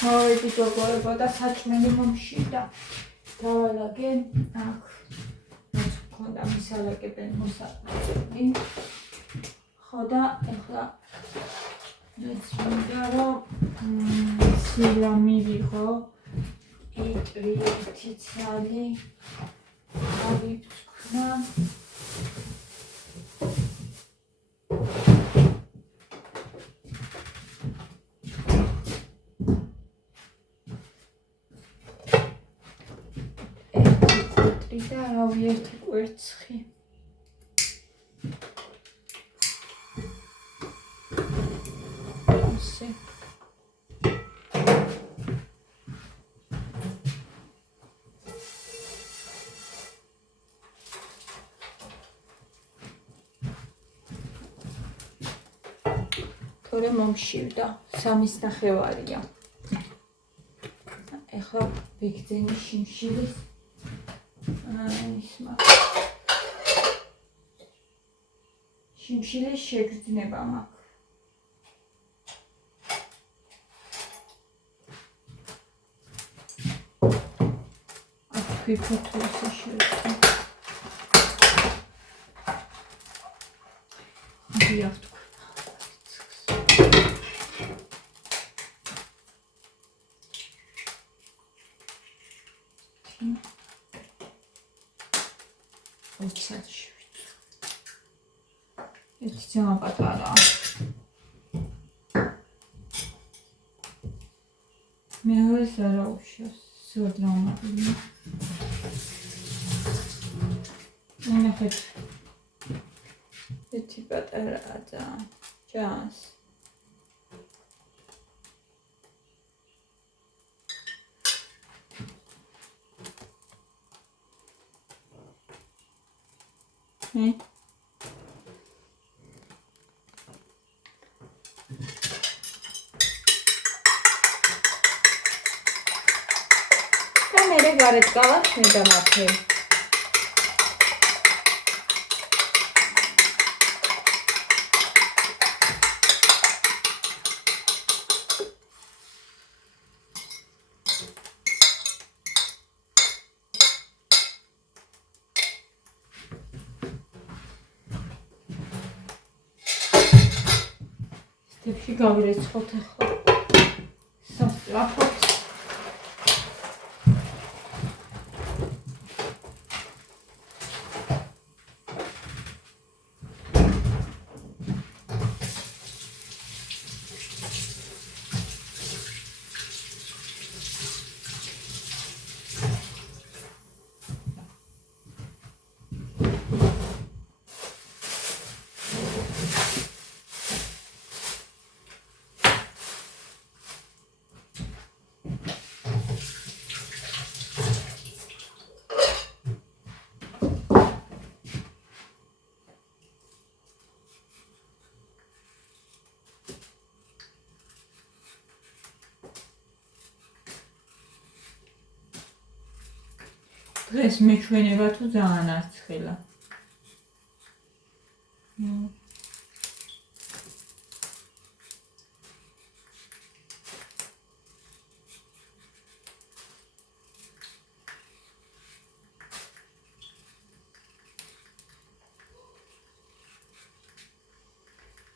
მოვედი გოგოებო და საჭმელი მომშიდა. დავალაგე აქ. რაც მქონდა მისალაგებენ მოსაწყენი. ხო და ეხლა რაც მინდა რომ სილა მივიღო. იტრი თიცალი. ავიფრქნა. და რავი ერთი კვერცხი. ასე. თორე მომშივდა 3.5-ია. ეხლა ვიგძენი შიმშილის შიმშილის შეგრძნება მაქვს. აქ ვიფოთლოსი შევწი. დიახ. ერთი ძმა პატარა. მეუეს არა უშავს, სოდრამატული. ნახეთ. ერთი პატარა და ჯანს. მე გარეთ გავახსნიდა მათე. სტეფში გავირეცხოთ ახლა. სასწრაფოდ. დღეს მეჩვენება თუ ძალიან არცხილა.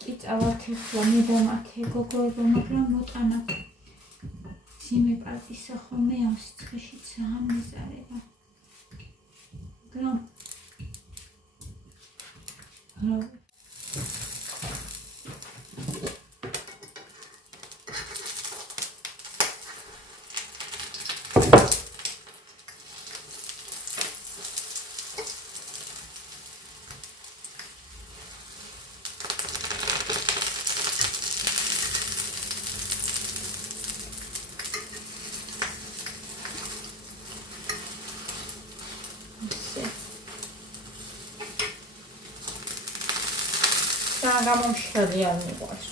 კი წავართ ახლა მე და მათე გოგოებო, მაგრამ მოტანა ძიმე პარტისა ხოლმე ამ სიცხეში ძალიან მეზარება. გამომშალი არ მიყვარს.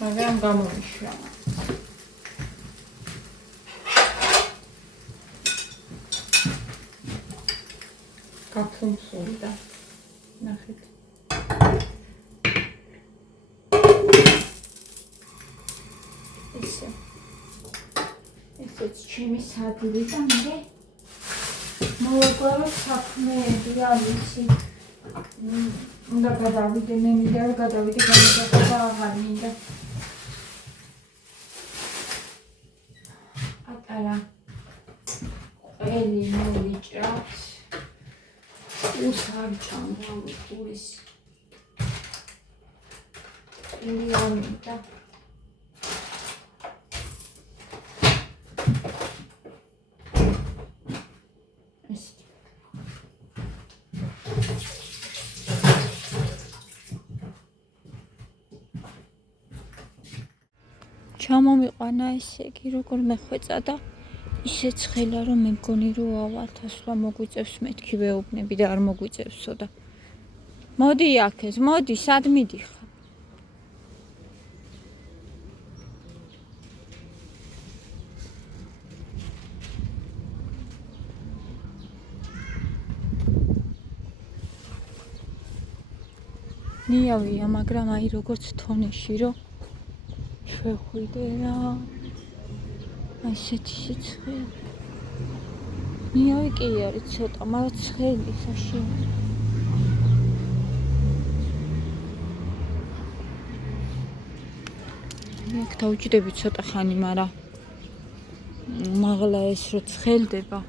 მაგრამ გამომიშლა. გაფუმსულდა. ნახეთ. ესეც ჩემი სადილი და მე მოვაგვარო საქმეები, არ ვიცი. უნდა გადავიდე, მე მინდა რომ გადავიდე გამიგახება აღარ მინდა. პატარა ყველი მოვიჭრათ. უსარჩან გავიყურის. ყური არ მინდა. ჩამომიყვანა ესე იგი როგორ მეხვეწა და ისე ცხელა რომ მე მგონი რომ ავალთასვლა მოგვიწევს მეთქი ვეუბნები და არ მოგვიწევსო და მოდი აქეს მოდი სად მიდიხარ ნიავია მაგრამ აი როგორც თონეში რომ შეხვიდე რა ასეთი სიცხე ნიავი კი არის ცოტა მაგრამ ცხელი საში მე აქ დავჭდები ცოტა ხანი მაგრამ მაღლა ეს რო ცხელდება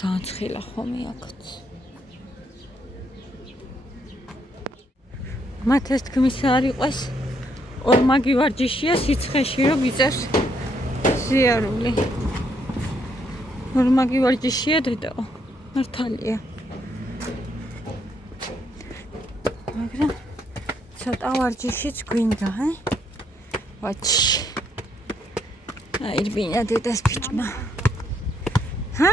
ძალიან ცხელა ხომი აქაც მათ ეს თქმის არ იყვეს ორმაგი ვარჯიშია სიცხეში რომ იწევს ზიარული. ორმაგი ვარჯიშია დედაო, მართალია. მაგრამ ცოტა ვარჯიშიც გვინდა, ვაჩი. აი რბინა დედას ფიჭმა. ჰა?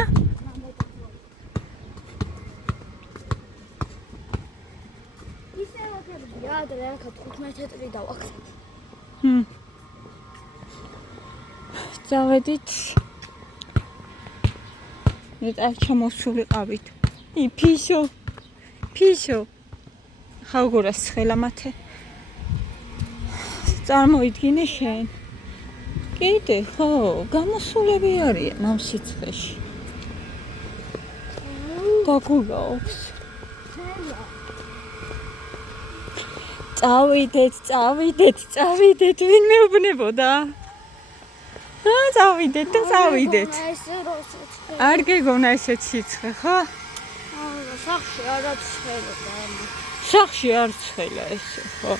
ადრე აქ 15 წელი დავახსენე. წავედით. მე წამოსულიყავით. ფიშო. ხავგურას ცხელა მათე. წარმოიდგინე შენ. კიდე ხო, გამოსულები არიან ამ სიცხეში. დაგულობს. წავიდეთ, ვინ მეუბნებოდა? წავიდეთ. არ გეგონა ესეც სიცხე, ხო? სახში არაც ცხელოდა. სახში არ ცხელა ესე, ხო?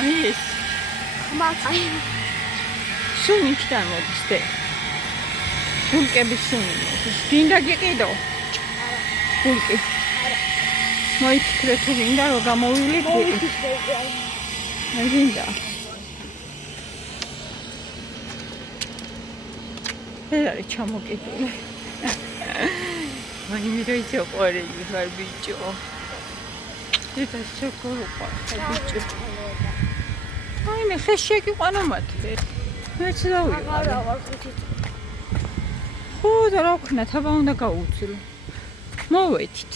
აი ეს. ხმაყი. სუნი იქიდან მოდის დე. ბულკების სუნი მოდის. გინდა გიყიდო? ბულკი. მოიფიქრე თუ გინდა რომ გამოვივლით? არ გინდა. ეს არის ჩამოკიდული. მაინც ისე ყვარელი ვარ ბიჭო. ეს შეკოროყა ბიჭო. აი მე ხეში გიყვანა მათე. მეც დავიღე. არა ვარ ხუთი. ხო და რა ვქნა თაბა უნდა გაუძლო. მოვედით.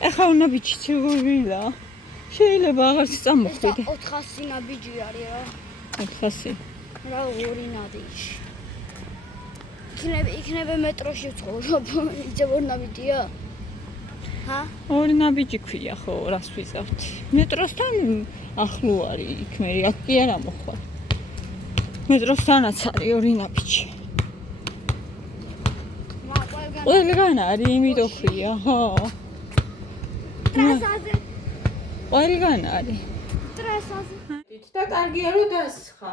ეხა უნდა ბიჭიც როგორია? შეიძლება აღარც წამოხვიდე. 400 ნაბიჯი არის რა. 400. რა ორი ნაბიჯი. იქნება მეტროში ვცხოვრობ, იცი ორი ნაბიჯია? ჰა? ორი ნაბიჯი ქვია ხო, რას ვიზავთ? მეტროსთან ახლო არის იქ მე აქ კი არა მოხვალ. მეტროსთანაც არის ორი ნაბიჯი. ყველგან არის, იმიტომ ქვია, ხო. ტრასაზე. ყველგან არის. ტრასაზე. და კარგია რომ დასხა.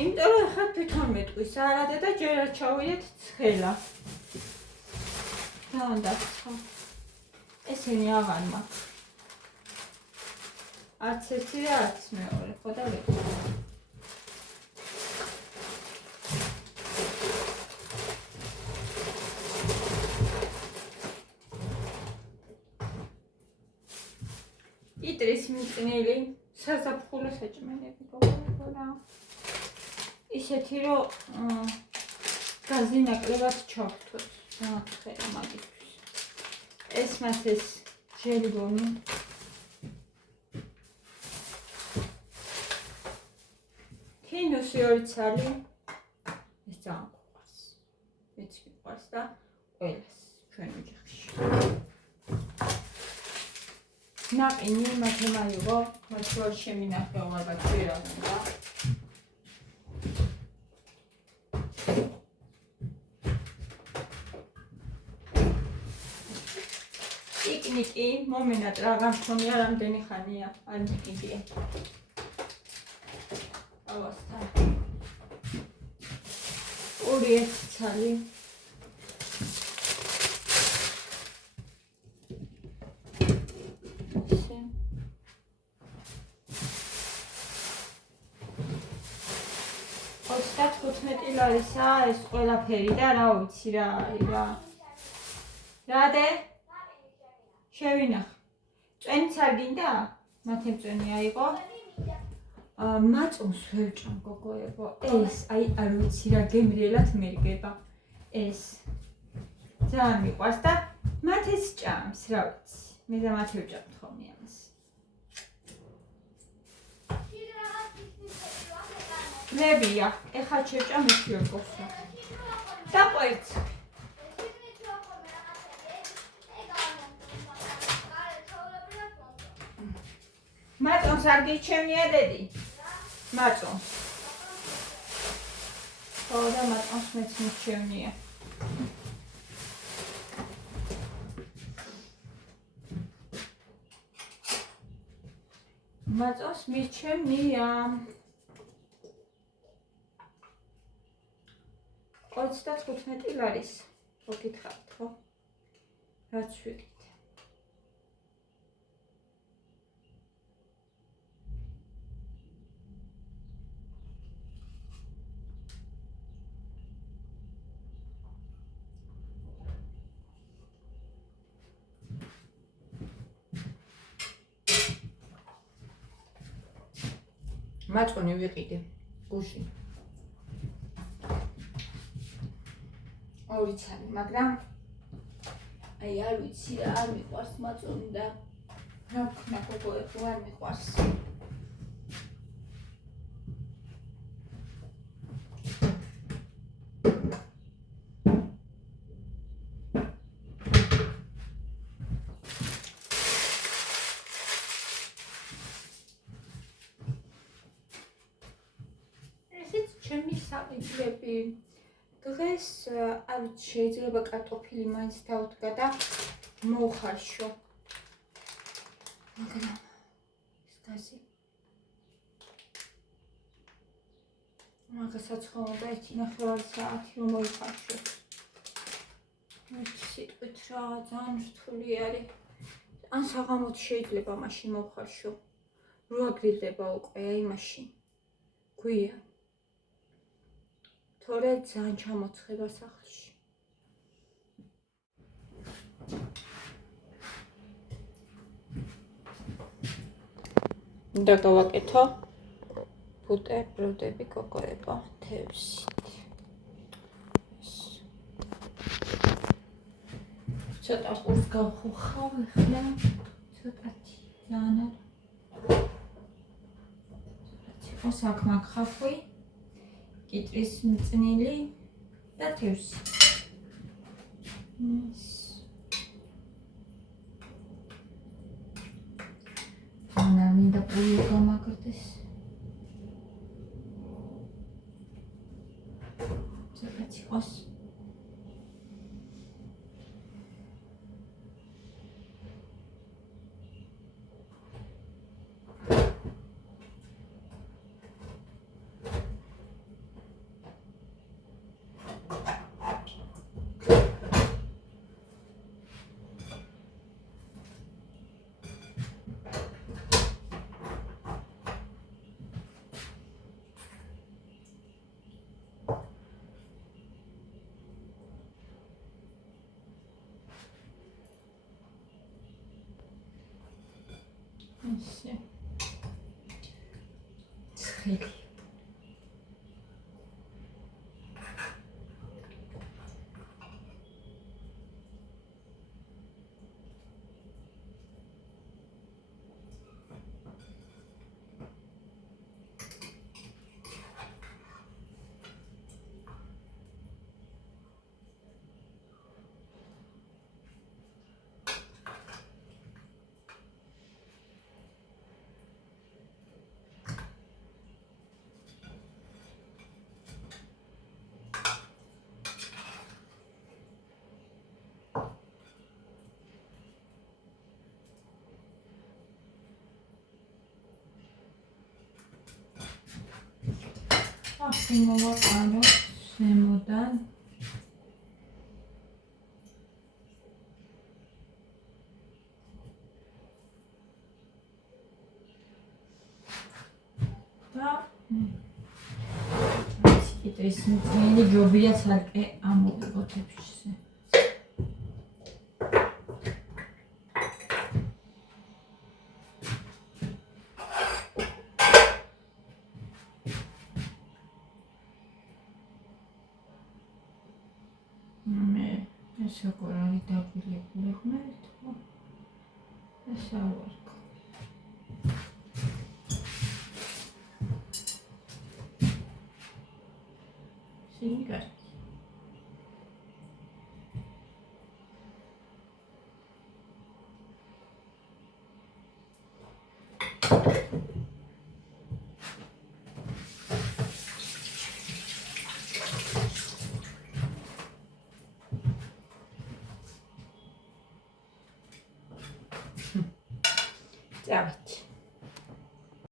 იმიტომ რომ ახლა თვითონ მეტყვის არადა და ჯერ არ ჩავიდეთ ცხელა. და დასხა. ესენი აღარ მაქვს. არც ერთი და არც მეორე, ხო და ვეღარ. იტრის მიწნილი საზაფხულო საჭმელები გქონდა. ისეთი რომ გაზი ნაკლებად ჩავთოთ. რა ხერა მაგისთვის. ეს მას ეს ჟელიბონი. კინოსი 2 ცალი. ეს ძალიან გვყვარს. მეც მიყვარს და ყველას ჩვენ ოჯახში. ნაყინი მათე მაიღო, მათ შორის შემინახე ალბათ ვერა უნდა. პიკნიკი მომენად რა მქონია რამდენი ხანია ან პიკნიკია. ავასთან. 2 ცალი. ოცდა 15 ლარისა ეს ყველაფერი და რა ვიცი რა არის რა. რადე? შევინახ. წვენიც არ გინდა? მათი წვენი აიყო. მაწონს ვერ ჭამ გოგოებო. ეს აი არ ვიცი რა გემრიელად მერგება. ეს ძალიან მიყვარს და მათ ეს ჭამს რა ვიცი. მე და მათი ვჭამთ ხოლმე ამას. ნებია, ეხლა შევჭამ ის ვერკოს. დაყვეთ. მაწონს არ გიჩვენია დედი? მაწონს. ხო და მაწონს მეც მიჩვენია. მაწონს მიჩვენია. 35 ლარის. ხო გითხარით, ხო? რაც ვიგით. მაწონი ვიყიდე გუში. 2 ცალი, მაგრამ აი არ ვიცი რა არ მიყვარს მაწონი და რა ვქნა გოგოებო არ მიყვარს. ჩემი საყიდლები დღეს არ შეიძლება კარტოფილი მაინც დავდგა და მოვხარშო. მაგრამ ეს გაზი მაგასაც ხომ და 1.5 საათი რომ მოიხარშო. სიტყვით რა ძალიან რთული არის. ან საღამოთ შეიძლება მაშინ მოვხარშო. რო აგრილდება უკვე აი მაშინ. გვია. თორე ძალიან ჩამოცხება სახლში. და გავაკეთო ბუტერბროდები გოგოებო თევზით. ცოტა ყურს გავხუხავ ახლა. ცოტათი ძალიან არ. ცოტა দেখাმაქ ხახვი. კიტრის მწნილი და თევზი. მინდა პული გამაგდეს. ცოტაც იყოს. ისე. ცხელი. ახლა მოვაყარო ზემოდან. და ეს მთელი ჯობია ცალკე ამოვიღოთ ებში. ეს როგორ არის დაგვილებული ღმერთო. ეს ავარკო. სინგარ. Давайте.